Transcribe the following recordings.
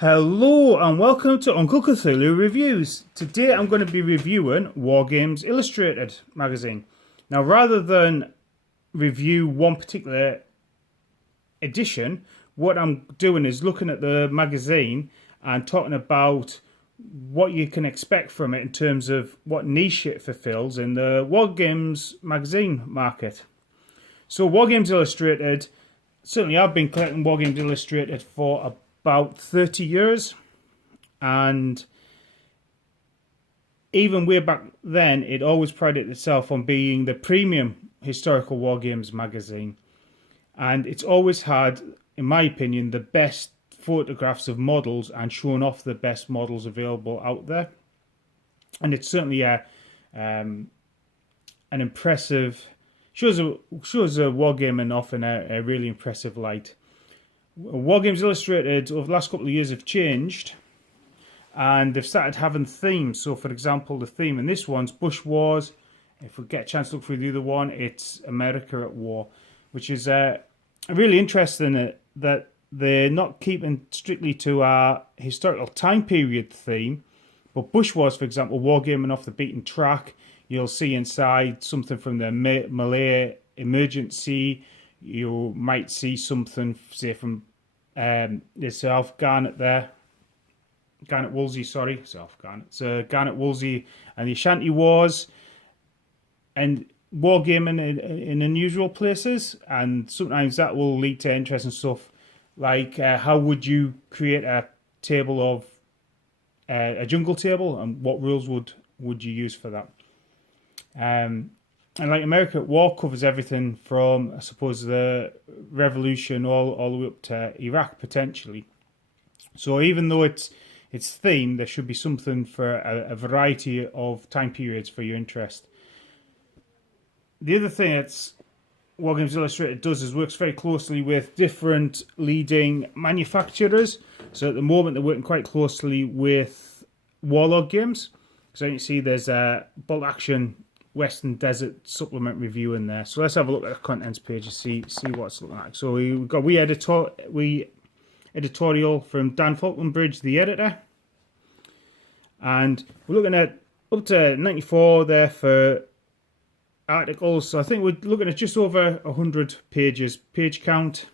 Hello and welcome to Unclecthulu Reviews. Today I'm going to be reviewing Wargames Illustrated magazine. Now, rather than review one particular edition, what I'm doing is looking at the magazine and talking about what you can expect from it in terms of what niche it fulfills in the Wargames magazine market. So Wargames Illustrated, certainly I've been collecting Wargames Illustrated for about 30 years, and even way back then it always prided itself on being the premium historical wargames magazine, and it's always had, in my opinion, the best photographs of models and shown off the best models available out there. And it's certainly an impressive, shows a wargaming off in a really impressive light. Wargames Illustrated over the last couple of years have changed, and they've started having themes. So, for example, the theme in this one's Bush Wars. If we get a chance to look through the other one, it's America at War, which is really interesting that they're not keeping strictly to our historical time period theme. But Bush Wars, for example, wargaming off the beaten track. You'll see inside something from the Malay emergency. You might see something, say, from there's South Garnet there. Garnet Wolseley, sorry. South Garnet. It's Garnet Wolseley and the Ashanti Wars. And wargaming in unusual places. And sometimes that will lead to interesting stuff. Like how would you create a table of a jungle table, and what rules would you use for that? And like America at War covers everything from, I suppose, the revolution all the way up to Iraq, potentially. So even though it's themed, there should be something for a variety of time periods for your interest. The other thing that's Wargames Illustrated does is works very closely with different leading manufacturers. So at the moment they're working quite closely with Warlord Games. So you can see there's a Bolt Action Western Desert supplement review in there. So let's have a look at the contents page and see what it's looking like. So we've got editorial from Dan Falconbridge, the editor, and we're looking at up to 94 there for articles. So I think we're looking at just over 100 pages page count.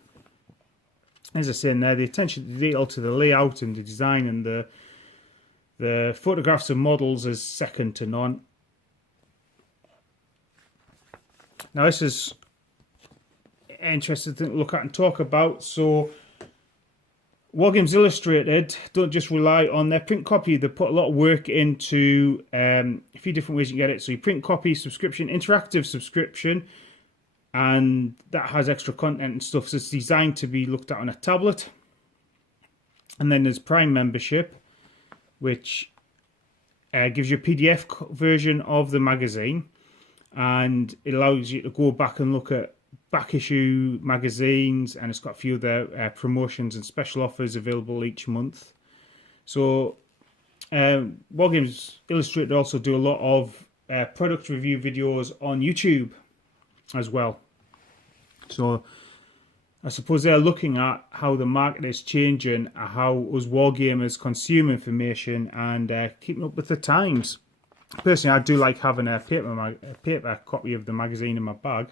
As I say in there, the attention to detail to the layout and the design and the photographs of models is second to none. Now this is interesting to look at and talk about. So Wargames Illustrated don't just rely on their print copy. They put a lot of work into a few different ways you can get it. So you print copy, subscription, interactive subscription, and that has extra content and stuff. So it's designed to be looked at on a tablet. And then there's Prime membership, which gives you a PDF version of the magazine. And it allows you to go back and look at back issue magazines, and it's got a few of their promotions and special offers available each month. So Wargames Illustrated also do a lot of product review videos on YouTube as well. So I suppose they're looking at how the market is changing, how us wargamers consume information, and keeping up with the times. Personally, I do like having a paper copy of the magazine in my bag.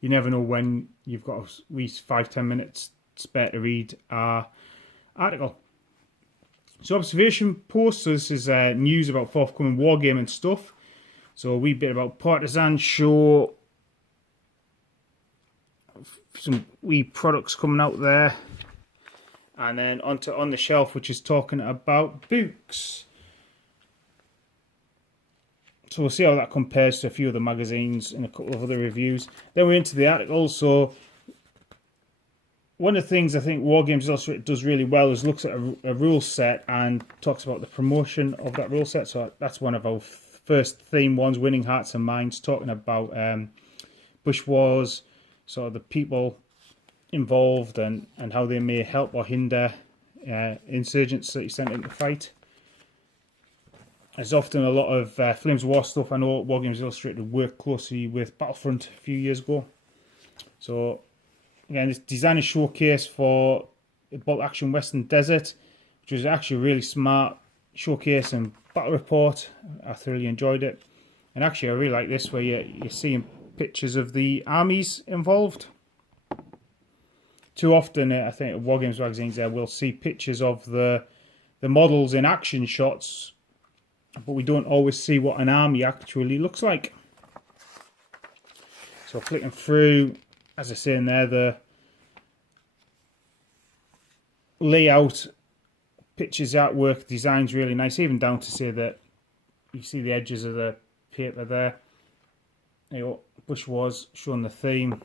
You never know when you've got at least 5-10 minutes spare to read our article. So observation posts, so this is news about forthcoming wargaming stuff. So a wee bit about Partisan Show, some wee products coming out there, and then onto On the Shelf, which is talking about books. So we'll see how that compares to a few of the magazines and a couple of other reviews. Then we're into the articles. So one of the things I think Wargames Illustrated does really well is looks at a rule set and talks about the promotion of that rule set. So that's one of our first theme ones, Winning Hearts and Minds, talking about Bush Wars, sort of the people involved and how they may help or hinder insurgents that you sent into fight. There's often a lot of Flames of War stuff. I know Wargames Illustrated worked closely with Battlefront a few years ago. So again, it's designed a showcase for Bolt Action Western Desert, which was actually a really smart showcase and battle report. I thoroughly enjoyed it. And actually I really like this, where you're seeing pictures of the armies involved. Too often, I think at Wargames magazines there, we'll see pictures of the models in action shots, but we don't always see what an army actually looks like. So flicking through, as I say in there, the layout, pictures, artwork, design's really nice, even down to say that you see the edges of the paper there. You know, Bush Wars showing the theme.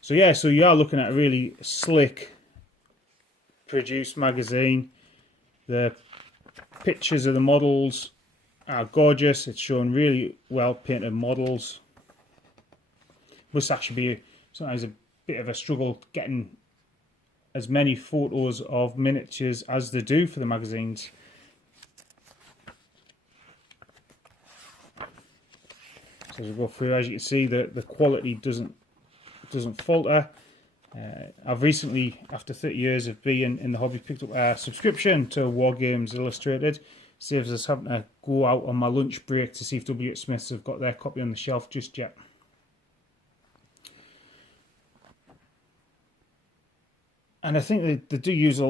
So yeah, so you are looking at a really slick produced magazine. The pictures of the models are gorgeous. It's showing really well painted models. Must actually be sometimes a bit of a struggle getting as many photos of miniatures as they do for the magazines. So as we go through, as you can see, the quality doesn't falter. I've recently, after 30 years of being in the hobby, picked up a subscription to Wargames Illustrated. Saves us having to go out on my lunch break to see if W.H. Smiths have got their copy on the shelf just yet. And I think they do use a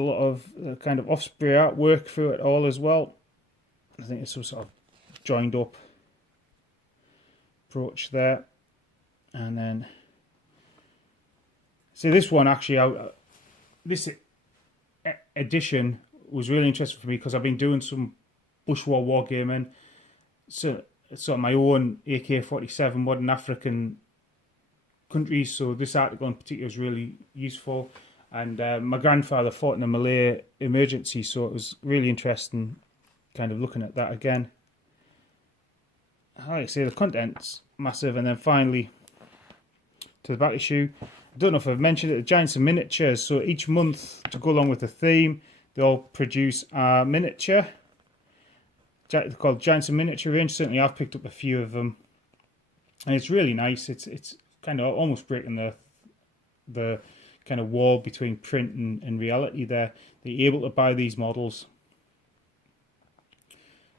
lot of kind of Osprey artwork through it all as well. I think it's some sort of joined up approach there. And then, see, this one actually, this edition was really interesting for me because I've been doing some Bush War wargaming, so my own AK-47 modern African countries. So this article in particular was really useful. And my grandfather fought in a Malay emergency, so it was really interesting kind of looking at that again. Like I say, the content's massive. And then finally, to the back issue. I don't know if I've mentioned it, the Giants and Miniatures. So each month, to go along with the theme, they'll produce a miniature. They're called Giants and Miniature range. Certainly I've picked up a few of them. And it's really nice. It's kind of almost breaking the kind of wall between print and reality there. That you're able to buy these models.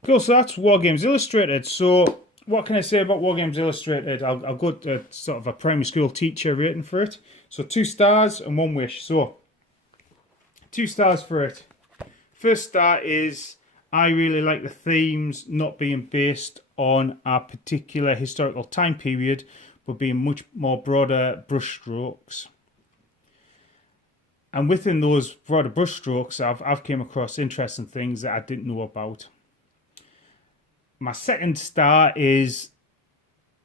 Cool, so that's Wargames Illustrated. So what can I say about Wargames Illustrated? I'll go to sort of a primary school teacher rating for it. So 2 stars and 1 wish. So 2 stars for it. First star is I really like the themes not being based on a particular historical time period, but being much more broader brushstrokes. And within those broader brushstrokes, I've came across interesting things that I didn't know about. My second star is,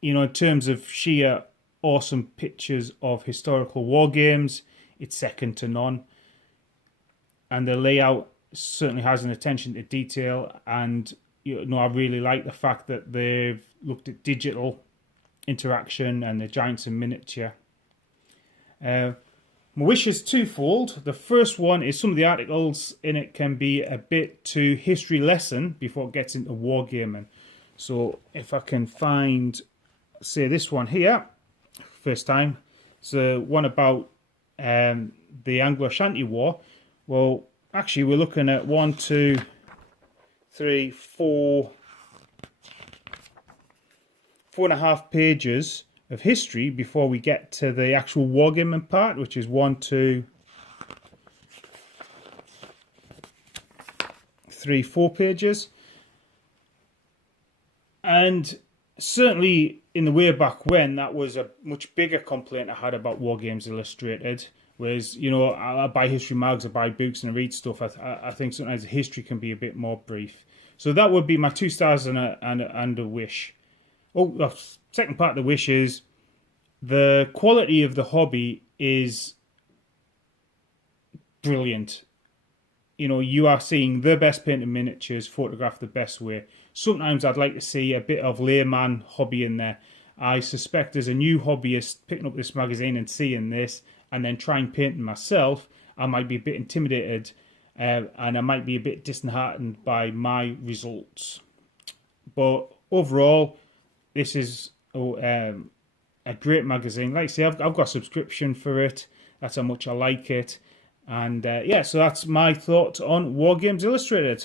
in terms of sheer awesome pictures of historical war games, it's second to none. And the layout certainly has an attention to detail. And, I really like the fact that they've looked at digital interaction and the Giants and Miniature. My wish is twofold. The first one is some of the articles in it can be a bit too history lesson before it gets into wargaming. So if I can find, say, this one here, first time, it's the one about the Anglo-Ashanti War. Well, actually we're looking at 1, 2, 3, 4, 4.5 pages of history before we get to the actual wargaming part, which is 1, 2, 3, 4 pages. And certainly in the way back when, that was a much bigger complaint I had about Wargames Illustrated. Whereas, I buy history mags, I buy books and I read stuff. I think sometimes the history can be a bit more brief. So that would be my 2 stars and a wish. Oh, the second part of the wish is the quality of the hobby is brilliant. You are seeing the best painted miniatures photographed the best way. Sometimes I'd like to see a bit of layman hobby in there. I suspect as a new hobbyist picking up this magazine and seeing this and then trying painting myself, I might be a bit intimidated and I might be a bit disheartened by my results. But overall, this is a great magazine. Like I say, I've got a subscription for it. That's how much I like it. And yeah, so that's my thoughts on Wargames Illustrated.